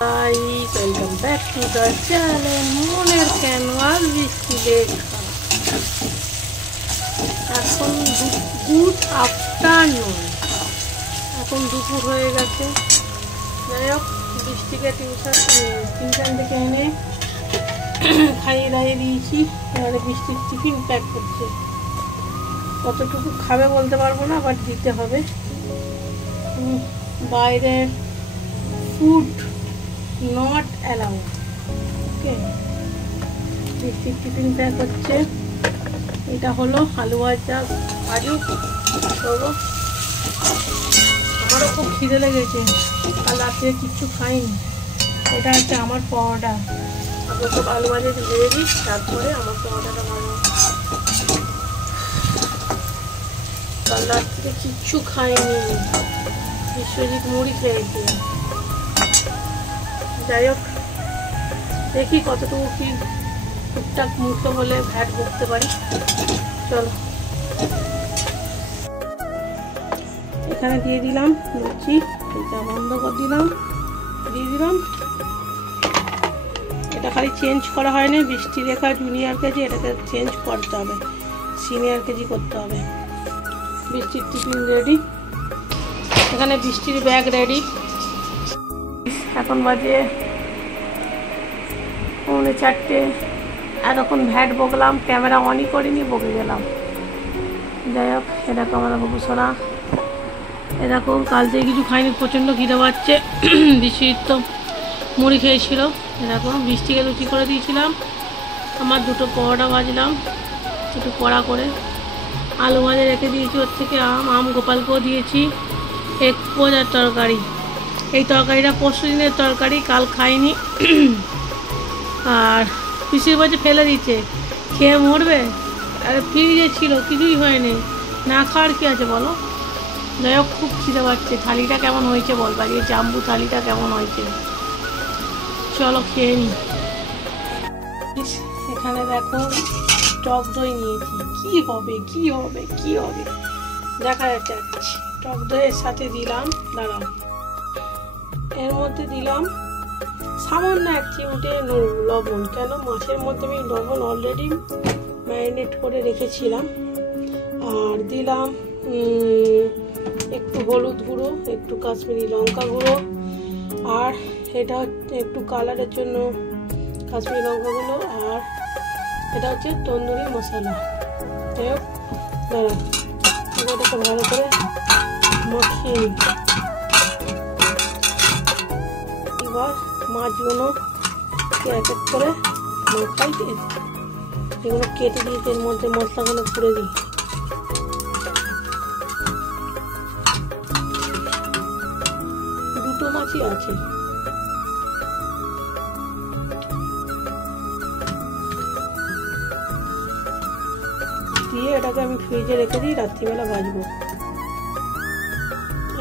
Guys, welcome back to the channel. মনের canvas বৃষ্টি লেখা। এখন গুড আফটারনুন, এখন দুপুর হয়ে গেছে। যাই হোক, বৃষ্টিকে টিউশন থেকে এনে খাইয়ে দাইয়ে দিয়েছি। এবারে বৃষ্টির টিফিন প্যাক করছে। কতটুকু খাবে বলতে পারবো না, বাট দিতে হবে। বাইরের ফুড নট অ্যালাউড। ওকে, বৃষ্টির টিফিন প্যাক হচ্ছে। এটা হলো আলু ভাজা, আলু করবো। আমারও খুব খিদে লেগেছে, কাল রাত্রে কিচ্ছু খাইনি। এটা হচ্ছে আমার পরোটা। আমি সব আলু ভাজা ভেজে দিই, তারপরে আমার পরোটাটা বানাবো। কাল রাত্রে কিচ্ছু খাইনি, বিশ্বজিৎ মুড়ি খেয়েছি। যাই হোক, দেখি কতটুকু কি টুকটাক মুখে বলে ভ্যাট করতে পারি। চলো, এখানে দিয়ে দিলাম লুচি, এটা বন্ধ করে দিলাম, দিয়ে দিলাম। এটা খালি চেঞ্জ করা হয়নি, বৃষ্টি রেখা জুনিয়র কেজি, এটাকে চেঞ্জ করতে হবে, সিনিয়র কেজি করতে হবে। বৃষ্টির টিফিন রেডি, এখানে বৃষ্টির ব্যাগ রেডি। এখন বাজে 4:45। এতক্ষণ ভ্যাট বকলাম, ক্যামেরা অনই করিনি, বকে গেলাম। যাই হোক, এরকম আমার বাবু সোনা, এরকম কাল থেকে কিছু খাইনি, প্রচণ্ড খিদে পাচ্ছে। বৃষ্টির তো মুড়ি খেয়েছিল। এরকম বৃষ্টিকে লুচি করে দিয়েছিলাম, আমার দুটো পরোটা ভাজলাম একটু কড়া করে, আলু ভাজা রেখে দিয়েছি। ওর থেকে আম গোপালকেও দিয়েছি। এক পোজার তরকারি, এই তরকারিটা পরশু দিনের তরকারি, কাল খাইনি। আর পিসির বাজে ফেলে দিচ্ছে, খেয়ে মরবে। আর ফ্রিজে ছিল, কিছুই হয়নি, না খাওয়ার কি আছে বলো। যাই হোক, খুব খিদে পাচ্ছে। থালিটা কেমন হয়েছে বল, বাড়ির জাম্বু থালিটা কেমন হয়েছে, চলো খেয়ে নি। এখানে দেখো টক দই নিয়েছি, কি হবে কি হবে কি হবে দেখা যাচ্ছে। টক দইয়ের সাথে দিলাম, দাঁড়াও, এর মধ্যে দিলাম সামান্য 1 চিমটে লবণ। কেন, মাছের মধ্যে আমি লবণ অলরেডি ম্যারিনেট করে রেখেছিলাম। আর দিলাম একটু হলুদ গুঁড়ো, একটু কাশ্মীরি লঙ্কা গুঁড়ো, আর এটা একটু কালারের জন্য কাশ্মীরি লঙ্কা গুঁড়ো, আর এটা হচ্ছে তন্দুরি মশলা। যাই হোক, দাঁড়াও, এটাকে ভালো করে মাখিয়ে নিই। এবার মাছগুলো এক এক করে মাখাই, এগুলো কেটে দিয়েছি, এর মধ্যে মশলাগুলো পুড়ে দিই। দুটো মাছই আছে। দিয়ে এটাকে আমি ফ্রিজে রেখে দিই, রাত্রিবেলা ভাজবো।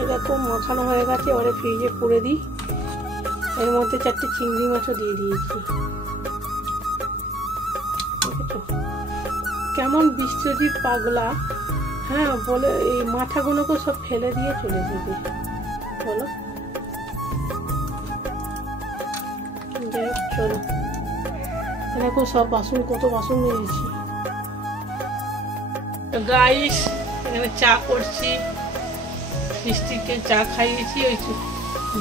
এরকম মাখানো হয়ে গেছে, এবারে ফ্রিজে পুড়ে দিই। এর মধ্যে 4টে চিংড়ি মাছও দিয়ে দিয়েছি। কেমন বিশ্বজিৎ পাগলা, হ্যাঁ বলে, এই মাথাগুলোকে সব ফেলে দিয়ে চলে যাবে বলো। চলো, এরকম সব বাসন, কত বাসন নিয়েছি। গাইস, এখানে চা করছি, বৃষ্টিকে চা খাইয়েছি, ওই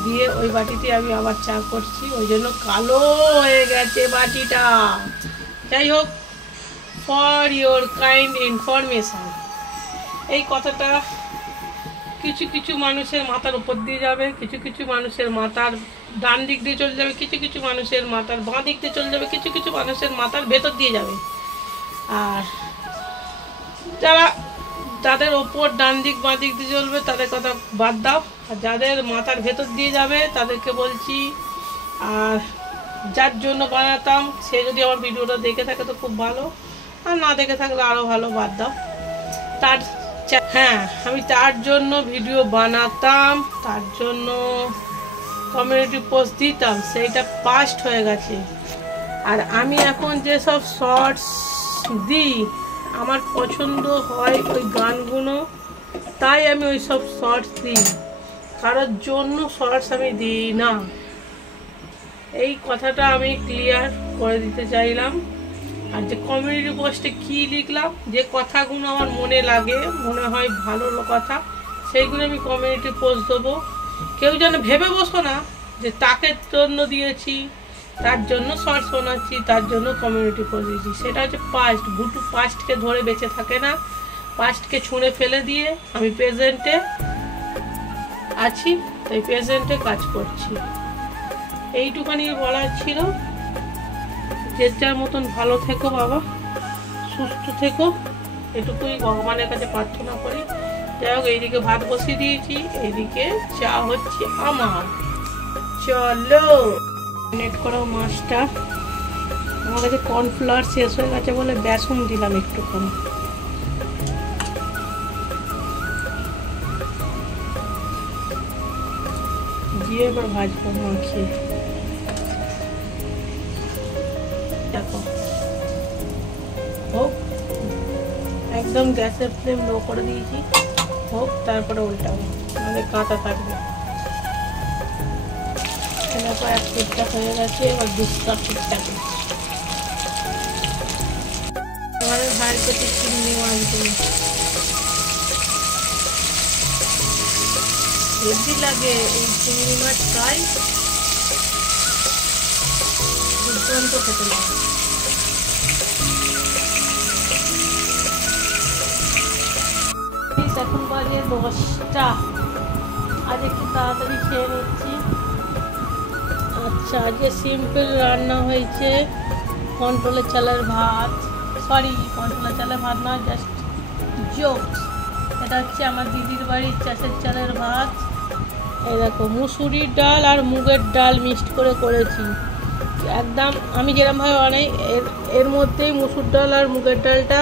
দিয়ে ওই বাটিতে আমি আবার চা করছি, ওই জন্য কালো হয়ে গেছে বাটিটা। যাই হোক, ফর ইয়োর কাইন্ড ইনফরমেশন, এই কথাটা কিছু কিছু মানুষের মাথার উপর দিয়ে যাবে, কিছু কিছু মানুষের মাথার ডান দিক দিয়ে চলে যাবে, কিছু কিছু মানুষের মাথার বাঁ দিক দিয়ে চলে যাবে, কিছু কিছু মানুষের মাথার ভেতর দিয়ে যাবে। আর যাদের ওপর ডান দিক বাঁ দিক দিয়ে চলবে তাদের কথা বাদ দাও, আর যাদের মাথার ভেতর দিয়ে যাবে তাদেরকে বলছি। আর যার জন্য বানাতাম, সে যদি আমার ভিডিওটা দেখে থাকে তো খুব ভালো, আর না দেখে থাকলে আরও ভালো, বাদ দাও। হ্যাঁ, আমি তার জন্য ভিডিও বানাতাম, তার জন্য কমিউনিটি পোস্ট দিতাম, সেইটা পাস্ট হয়ে গেছে। আর আমি এখন যেসব শর্টস দিই, আমার পছন্দ হয় ওই গানগুলো, তাই আমি ওই সব শর্টস দিই, কারোর জন্য শর্টস আমি দিই না। এই কথাটা আমি ক্লিয়ার করে দিতে চাইলাম। আর যে কমিউনিটি পোস্টে কি লিখলাম, যে কথাগুলো আমার মনে লাগে, মনে হয় ভালো কথা, সেইগুলো আমি কমিউনিটি পোস্ট দেবো। কেউ যেন ভেবে বসো না যে তাকে জন্য দিয়েছি, তার জন্য শর্টস বানাচ্ছি, তার জন্য কমিউনিটি পোস্ট দিয়েছি। সেটা হচ্ছে পাস্ট। ভুটু পাস্টকে ধরে বেঁচে থাকে না, পাস্টকে ছুঁড়ে ফেলে দিয়ে আমি প্রেজেন্টে আছি, তাই প্রেজেন্টে কাজ করছি। এইটুখানি বলার ছিল। যে যার মতন ভালো থেকো বাবা, সুস্থ থেকো, এটুকুই ভগবানের কাছে প্রার্থনা করি। যাই হোক, এইদিকে ভাত বসিয়ে দিয়েছি, এইদিকে চা হচ্ছে আমার। চলো নেট করা মাছটা, আমার কাছে কর্নফ্লাওয়ার শেষ হয়ে গেছে বলে বেসন দিলাম একটুখানি। দিয়ে এবার ভাজবো মাখিয়ে। দেখো হোক, একদম গ্যাসের ফ্লেম লো করে দিয়েছি, হোক, তারপরে উল্টাবো, মানে কাঁচা থাকবে। দেখো এক পিঠটা হয়ে গেছে, এবার দুধটা পিঠটা করছি। আমাদের ভাইয়ের পেটে চিংড়ি মাছ দিয়ে হেভি লাগে এই চিংড়ি মাছ ফ্রাই, দুর্দান্ত খেতে লাগে। এখন বাজে 10টা, আজ একটু তাড়াতাড়ি খেয়ে নিচ্ছি। আচ্ছা, আজকে সিম্পল রান্না হয়েছে কন্ট্রোলের চালের ভাত, সরি কন্ট্রোলের চালের ভাত না, জাস্ট জোকস। এটা হচ্ছে আমার দিদির বাড়ির চাষের চালের ভাত। এই দেখো মুসুরির ডাল আর মুগের ডাল মিক্সড করে করেছি একদম। আমি যেরকমভাবে বানাই এর মধ্যেই মুসুর ডাল আর মুগের ডালটা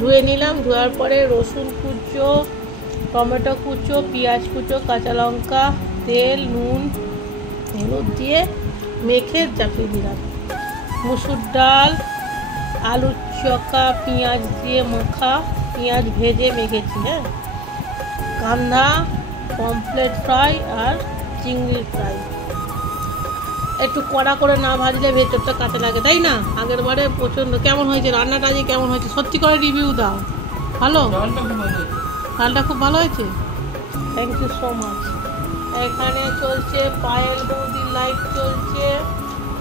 ধুয়ে নিলাম, ধোয়ার পরে রসুন কুচো, টমেটো কুচো, পেঁয়াজ কুচো, কাঁচা লঙ্কা, তেল, নুন, হলুদ দিয়ে মেখে চাপিয়ে দিলাম। মুসুর ডাল, আলুর চকা, পেঁয়াজ দিয়ে মাখা, পেঁয়াজ ভেজে মেখেছি। হ্যাঁ, কান্দা, পমফ্লেট ফ্রাই আর চিংড়ি ফ্রাই। একটু কড়া করে না ভাজলে ভেতরটা কাঁচা লাগে, তাই না? আগের বারে প্রচণ্ড। কেমন হয়েছে রান্নাটা, আজকে কেমন হয়েছে? সত্যি করে রিভিউ দাও। ভালো, ডালটা খুব ভালো হয়েছে। Thank you so much. এখানে চলছে পায়েল বৌদির লাইভ চলছে,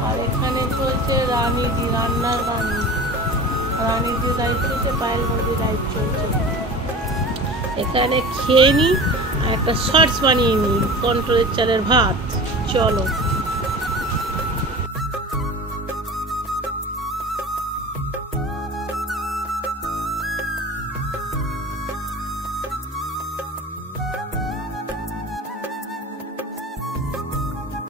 আর এখানে চলছে রানীদি, রান্নার রানীদি লাইভ চলছে, পায়েল বৌদির লাইভ চলছে। এখানে খেয়ে নিই আর একটা শর্টস বানিয়ে নিই কন্ট্রোলের চালের ভাত। চলো।